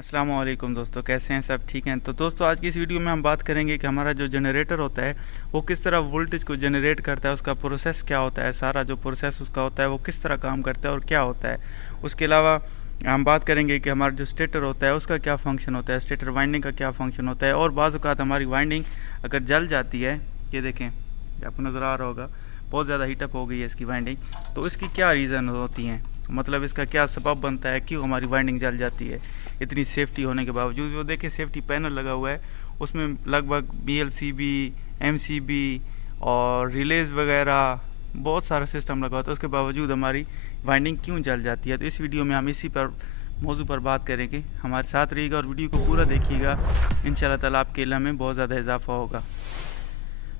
अस्सलाम वालेकुम दोस्तों, कैसे हैं सब? ठीक हैं। तो दोस्तों आज की इस वीडियो में हम बात करेंगे कि हमारा जो जनरेटर होता है वो किस तरह वोल्टेज को जनरेट करता है, उसका प्रोसेस क्या होता है, सारा जो प्रोसेस उसका होता है वो किस तरह काम करता है और क्या होता है। उसके अलावा हम बात करेंगे कि हमारा जो स्टेटर होता है उसका क्या फंक्शन होता है, स्टेटर वाइंडिंग का क्या फंक्शन होता है, और बाज़ औक़ात हमारी वाइंडिंग अगर जल जाती है, ये देखें, ये आपको नज़र आ रहा होगा, बहुत ज़्यादा हीटअप हो गई है इसकी वाइंडिंग, तो इसकी क्या रीज़न होती हैं, मतलब इसका क्या सबब बनता है, क्यों हमारी वाइंडिंग जल जाती है इतनी सेफ्टी होने के बावजूद। वो देखिए सेफ्टी पैनल लगा हुआ है, उसमें लगभग BLCB, MCB और रिलेज वगैरह बहुत सारा सिस्टम लगा होता है, उसके बावजूद हमारी वाइंडिंग क्यों जल जाती है। तो इस वीडियो में हम इसी पर मौजू पर बात करेंगे, हमारे साथ रहिएगा और वीडियो को पूरा देखिएगा, इंशाल्लाह ताला आपके इल्म में बहुत ज़्यादा इजाफा होगा।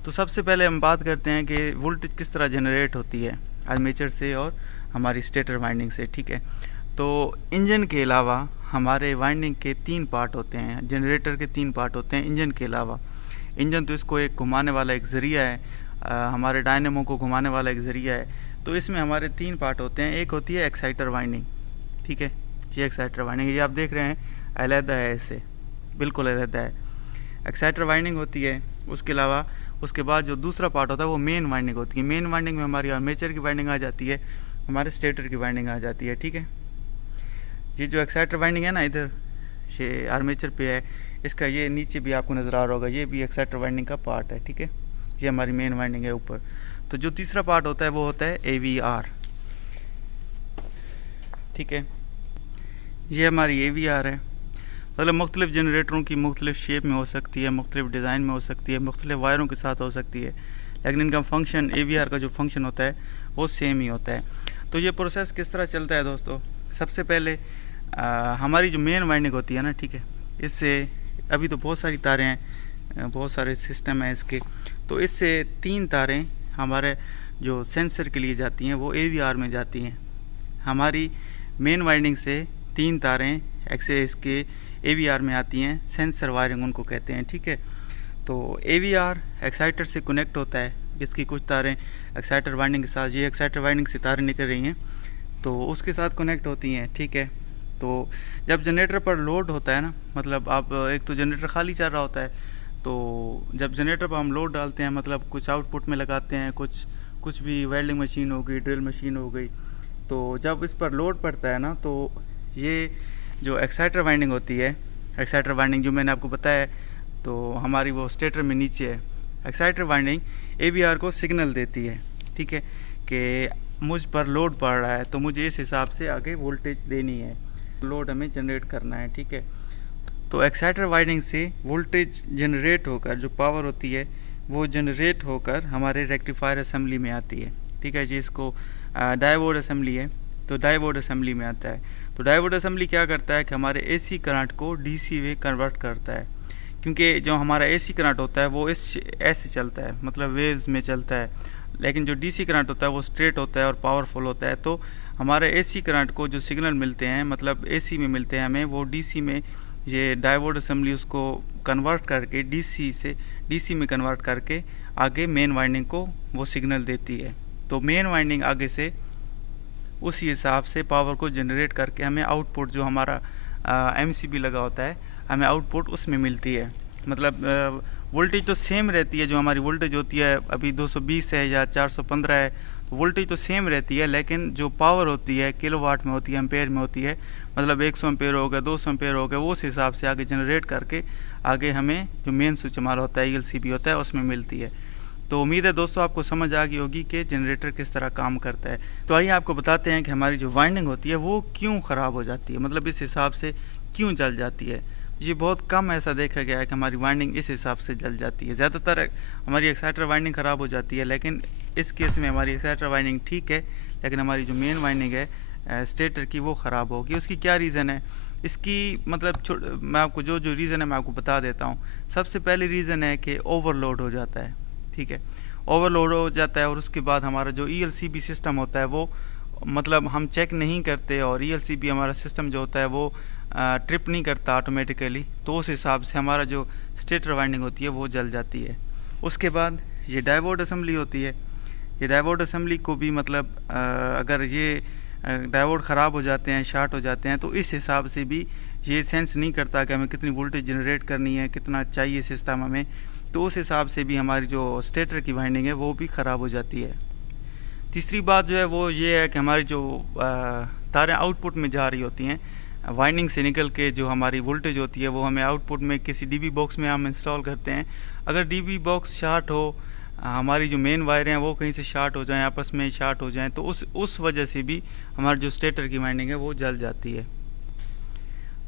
तो सबसे पहले हम बात करते हैं कि वोल्टेज किस तरह जनरेट होती है आर्मेचर से और हमारी स्टेटर वाइंडिंग से। ठीक है, तो इंजन के अलावा हमारे वाइंडिंग के 3 पार्ट होते हैं, जनरेटर के 3 पार्ट होते हैं इंजन के अलावा। इंजन तो इसको एक घुमाने वाला एक ज़रिया है, हमारे डायनेमो को घुमाने वाला एक ज़रिया है। तो इसमें हमारे 3 पार्ट होते हैं। एक होती है एक्साइटर वाइंडिंग, ठीक है, ये एक्साइटर वाइंडिंग, ये आप देख रहे हैं अलहदा है, इससे बिल्कुल अलहदा है, एक्साइटर वाइंडिंग होती है। उसके अलावा उसके बाद जो दूसरा पार्ट होता है वो मेन वाइंडिंग होती है। मेन वाइंडिंग में हमारी आर्मेचर की वाइंडिंग आ जाती है, हमारे स्टेटर की वाइंडिंग आ जाती है। ठीक है, ये जो एक्साइटर वाइंडिंग है ना, इधर ये आर्मेचर पे है, इसका ये नीचे भी आपको नज़र आ रहा होगा, ये भी एक्साइटर वाइंडिंग का पार्ट है। ठीक है, ये हमारी मेन वाइंडिंग है ऊपर। तो जो तीसरा पार्ट होता है वो होता है AVR। ठीक है, ये हमारी AVR है। मतलब मुख्तलिफ़ जनरेटरों की मुख्तलिफ़ शेप में हो सकती है, मुख्तलिफ़ डिज़ाइन में हो सकती है, मुख्तलिफ़ वायरों के साथ हो सकती है, लेकिन इनका फंक्शन AVR का जो फंक्शन होता है वो सेम ही होता है। तो ये प्रोसेस किस तरह चलता है दोस्तों, सबसे पहले हमारी जो मेन वाइंडिंग होती है ना, ठीक है, इससे अभी तो बहुत सारी तारें हैं, बहुत सारे सिस्टम हैं इसके, तो इससे 3 तारें हमारे जो सेंसर के लिए जाती हैं वो AVR में जाती हैं। हमारी मेन वाइंडिंग से 3 तारें एक्सेस के AVR में आती हैं, सेंसर वायरिंग उनको कहते हैं। ठीक है, तो AVR एक्साइटर से कनेक्ट होता है, इसकी कुछ तारें एक्साइटर वाइंडिंग के साथ, ये एक्साइटर वाइंडिंग से तारें निकल रही हैं तो उसके साथ कनेक्ट होती हैं। ठीक है, तो जब जनरेटर पर लोड होता है ना, मतलब आप एक तो जनरेटर खाली चल रहा होता है, तो जब जनरेटर पर हम लोड डालते हैं, मतलब कुछ आउटपुट में लगाते हैं, कुछ भी वेल्डिंग मशीन हो गई, ड्रिल मशीन हो गई, तो जब इस पर लोड पड़ता है ना, तो ये जो एक्साइटर वाइंडिंग होती है, एक्साइटर वाइंडिंग जो मैंने आपको बताया, तो हमारी वो स्टेटर में नीचे है, एक्साइटर वाइंडिंग AVR को सिग्नल देती है, ठीक है, कि मुझ पर लोड पड़ रहा है तो मुझे इस हिसाब से आगे वोल्टेज देनी है, लोड हमें जनरेट करना है। ठीक है, तो एक्साइटर वाइंडिंग से वोल्टेज जनरेट होकर जो पावर होती है वो जनरेट होकर हमारे रेक्टिफायर असेंबली में आती है। ठीक है जी, इसको डायोड असेंबली है, तो डायोड असेंबली में आता है। तो डायोड असेंबली क्या करता है कि हमारे AC करंट को DC में कन्वर्ट करता है, क्योंकि जो हमारा AC करंट होता है वो ऐसे चलता है, मतलब वेव्स में चलता है, लेकिन जो DC करंट होता है वो स्ट्रेट होता है और पावरफुल होता है। तो हमारे AC करंट को जो सिग्नल मिलते हैं, मतलब AC में मिलते हैं हमें, वो DC में ये डायोड असेंबली उसको कन्वर्ट करके DC में कन्वर्ट करके आगे मेन वाइंडिंग को वो सिग्नल देती है। तो मेन वाइंडिंग आगे से उसी हिसाब से पावर को जनरेट करके हमें आउटपुट जो हमारा MCB लगा होता है, हमें आउटपुट उसमें मिलती है। मतलब वोल्टेज तो सेम रहती है, जो हमारी वोल्टेज होती है अभी 220 है या 415 है, तो वोल्टेज तो सेम रहती है, लेकिन जो पावर होती है किलोवाट में होती है, एम्पेयर में होती है, मतलब 100 एम्पेयर हो गया, 200 एम्पेयर हो गया, वो उस हिसाब से आगे जनरेट करके आगे हमें जो मेन स्विच हमारा होता है ELCB होता है उसमें मिलती है। तो उम्मीद है दोस्तों आपको समझ आ गई होगी कि जनरेटर किस तरह काम करता है। तो आइए आपको बताते हैं कि हमारी जो वाइंडिंग होती है वो क्यों ख़राब हो जाती है, मतलब इस हिसाब से क्यों जल जाती है। ये बहुत कम ऐसा देखा गया है कि हमारी वाइंडिंग इस हिसाब से जल जाती है, ज़्यादातर हमारी एक्साइटर वाइंडिंग ख़राब हो जाती है, लेकिन इस केस में हमारी एक्साइटर वाइंडिंग ठीक है, लेकिन हमारी जो मेन वाइंडिंग है स्टेटर की वो ख़राब होगी। उसकी क्या रीज़न है, इसकी मतलब मैं आपको जो रीज़न है मैं आपको बता देता हूँ। सबसे पहले रीज़न है कि ओवरलोड हो जाता है। ठीक है, ओवरलोड हो जाता है और उसके बाद हमारा जो ELCB सिस्टम होता है वो मतलब हम चेक नहीं करते, और ELCB हमारा सिस्टम जो होता है वो ट्रिप नहीं करता ऑटोमेटिकली, तो उस हिसाब से हमारा जो स्टेटर वाइंडिंग होती है वो जल जाती है। उसके बाद ये डायोड असेंबली होती है, ये डायोड असेंबली को भी मतलब अगर ये डायोड ख़राब हो जाते हैं, शार्ट हो जाते हैं, तो इस हिसाब से भी ये सेंस नहीं करता कि हमें कितनी वोल्टेज जनरेट करनी है, कितना चाहिए सिस्टम हमें, तो उस हिसाब से भी हमारी जो स्टेटर की वाइंडिंग है वो भी ख़राब हो जाती है। तीसरी बात जो है वो ये है कि हमारी जो तारें आउटपुट में जा रही होती हैं, वाइंडिंग से निकल के जो हमारी वोल्टेज होती है वो हमें आउटपुट में किसी डीबी बॉक्स में हम इंस्टॉल करते हैं। अगर डीबी बॉक्स शार्ट हो, हमारी जो मेन वायर हैं वो कहीं से शार्ट हो जाएं, आपस में शार्ट हो जाएं, तो उस वजह से भी हमारी जो स्टेटर की वाइंडिंग है वो जल जाती है।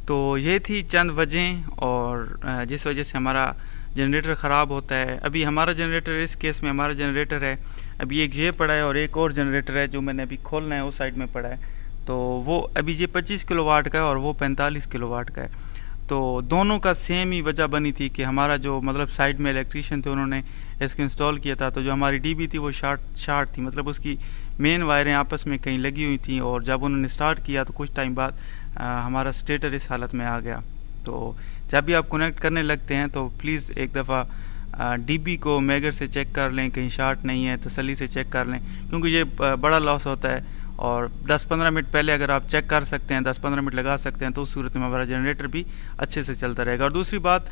तो ये थी चंद वजह और जिस वजह से हमारा जनरेटर ख़राब होता है। अभी हमारा जनरेटर, इस केस में हमारा जनरेटर है, अभी एक ये पड़ा है और एक और जनरेटर है जो मैंने अभी खोलना है, उस साइड में पड़ा है। तो वो अभी ये 25 किलोवाट का है और वो 45 किलोवाट का है। तो दोनों का सेम ही वजह बनी थी कि हमारा जो मतलब साइड में इलेक्ट्रीशियन थे उन्होंने इसको इंस्टॉल किया था, तो जो हमारी डीबी थी वो शार्ट थी, मतलब उसकी मेन वायरें आपस में कहीं लगी हुई थी, और जब उन्होंने स्टार्ट किया तो कुछ टाइम बाद हमारा स्टेटर इस हालत में आ गया। तो जब भी आप कनेक्ट करने लगते हैं तो प्लीज़ एक दफ़ा डीबी को मेगर से चेक कर लें, कहीं शार्ट नहीं है, तसल्ली से चेक कर लें, क्योंकि ये बड़ा लॉस होता है। और 10-15 मिनट पहले अगर आप चेक कर सकते हैं, 10-15 मिनट लगा सकते हैं, तो उस सूरत में हमारा जनरेटर भी अच्छे से चलता रहेगा। और दूसरी बात,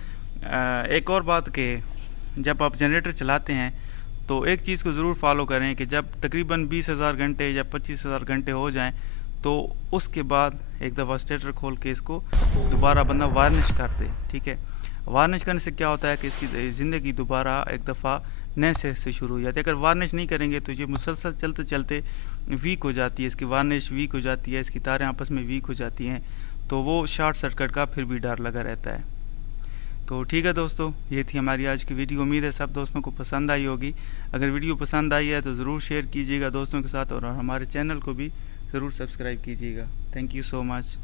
एक और बात कि जब आप जनरेटर चलाते हैं तो एक चीज़ को ज़रूर फॉलो करें कि जब तकरीबन 20,000 घंटे या 25,000 घंटे हो जाएं तो उसके बाद एक दफ़ा स्टेटर खोल के इसको दोबारा बंदा वार्निश कर दे। ठीक है, वार्निश करने से क्या होता है कि इसकी ज़िंदगी दोबारा एक दफ़ा नए से शुरू हो जाती है। अगर वार्निश नहीं करेंगे तो ये मुसलसल चलते चलते वीक हो जाती है, इसकी वार्निश वीक हो जाती है, इसकी तारें आपस में वीक हो जाती हैं, तो वो शॉर्ट सर्किट का फिर भी डर लगा रहता है। तो ठीक है दोस्तों, ये थी हमारी आज की वीडियो। उम्मीद है सब दोस्तों को पसंद आई होगी। अगर वीडियो पसंद आई है तो ज़रूर शेयर कीजिएगा दोस्तों के साथ, और हमारे चैनल को भी ज़रूर सब्सक्राइब कीजिएगा। Thank you so much.